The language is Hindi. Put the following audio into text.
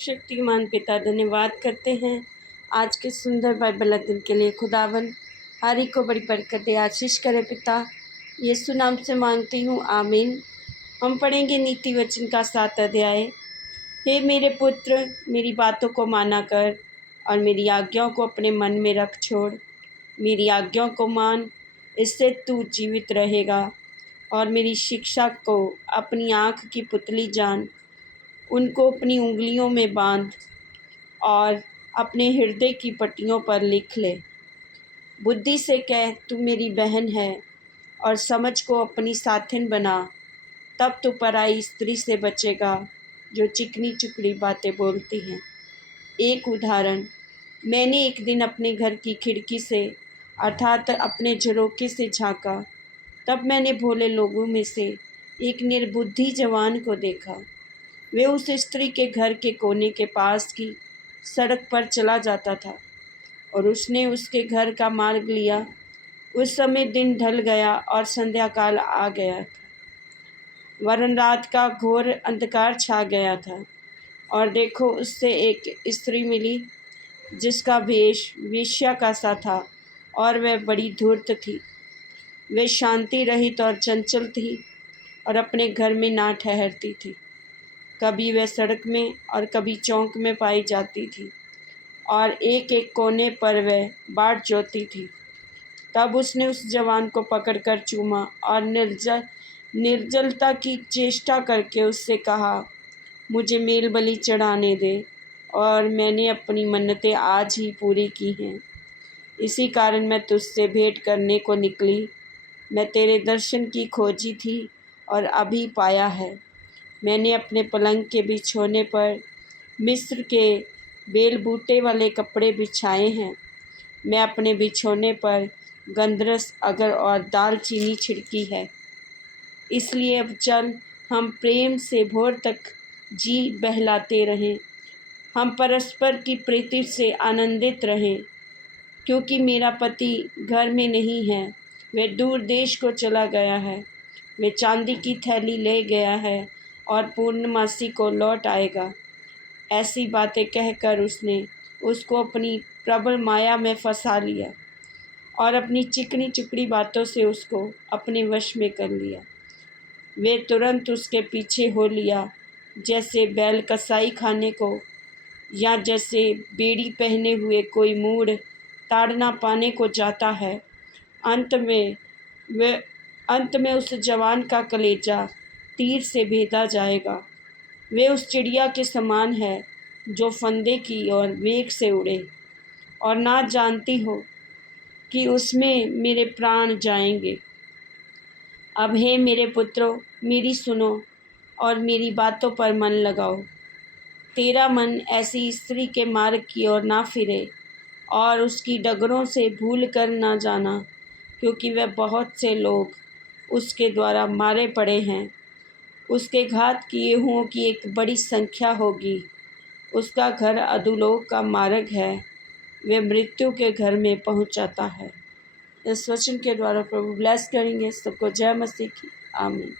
शक्तिमान पिता धन्यवाद करते हैं आज के सुंदर बाइबल अध्ययन के लिए। खुदावन हर एक को बड़ी बरकत दे, आशीष करे पिता। यीशु नाम से मांगती हूँ, आमीन। हम पढ़ेंगे नीति वचन का 7 अध्याय। हे मेरे पुत्र, मेरी बातों को माना कर और मेरी आज्ञाओं को अपने मन में रख छोड़। मेरी आज्ञाओं को मान, इससे तू जीवित रहेगा। और मेरी शिक्षा को अपनी आँख की पुतली जान, उनको अपनी उंगलियों में बांध और अपने हृदय की पट्टियों पर लिख ले। बुद्धि से कह, तू मेरी बहन है, और समझ को अपनी साथिन बना। तब तो पराई स्त्री से बचेगा जो चिकनी चुकड़ी बातें बोलती हैं। एक उदाहरण, मैंने एक दिन अपने घर की खिड़की से अर्थात अपने झरोखे से झाँका। तब मैंने भोले लोगों में से एक निर्बुद्धि जवान को देखा। वे उस स्त्री के घर के कोने के पास की सड़क पर चला जाता था और उसने उसके घर का मार्ग लिया। उस समय दिन ढल गया और संध्या काल आ गया था, वरन रात का घोर अंधकार छा गया था। और देखो, उससे एक स्त्री मिली जिसका वेश वेश्या का सा था और वह बड़ी धूर्त थी। वे शांति रहित और चंचल थी और अपने घर में ना ठहरती थी। कभी वह सड़क में और कभी चौक में पाई जाती थी और एक एक कोने पर वह बाट जोती थी। तब उसने उस जवान को पकड़कर चूमा और निर्जलता की चेष्टा करके उससे कहा, मुझे मेल बलि चढ़ाने दे, और मैंने अपनी मन्नतें आज ही पूरी की हैं। इसी कारण मैं तुझसे भेंट करने को निकली। मैं तेरे दर्शन की खोजी थी और अभी पाया है। मैंने अपने पलंग के बिछौने पर मिस्र के बेल बूटे वाले कपड़े बिछाए हैं। मैं अपने बिछौने पर गंधरस, अगर और दालचीनी छिड़की है। इसलिए अब चल, हम प्रेम से भोर तक जी बहलाते रहें। हम परस्पर की प्रीति से आनंदित रहें, क्योंकि मेरा पति घर में नहीं है, वह दूर देश को चला गया है। वह चांदी की थैली ले गया है और पूर्णमासी को लौट आएगा। ऐसी बातें कहकर उसने उसको अपनी प्रबल माया में फंसा लिया और अपनी चिकनी चुपड़ी बातों से उसको अपने वश में कर लिया। वे तुरंत उसके पीछे हो लिया, जैसे बैल कसाई खाने को, या जैसे बेड़ी पहने हुए कोई मूढ़ ताड़ना पाने को जाता है। अंत में उस जवान का कलेजा तीर से भेदा जाएगा। वे उस चिड़िया के समान है जो फंदे की ओर वेग से उड़े और ना जानती हो कि उसमें मेरे प्राण जाएंगे। अब हे मेरे पुत्रों, मेरी सुनो और मेरी बातों पर मन लगाओ। तेरा मन ऐसी स्त्री के मार्ग की ओर ना फिरे और उसकी डगरों से भूल कर ना जाना, क्योंकि वह बहुत से लोग उसके द्वारा मारे पड़े हैं। उसके घात किए हुओं की एक बड़ी संख्या होगी। उसका घर अधोलोक का मार्ग है, वह मृत्यु के घर में पहुंचाता है। इस वचन के द्वारा प्रभु ब्लेस करेंगे सबको। जय मसीह की, आमीन।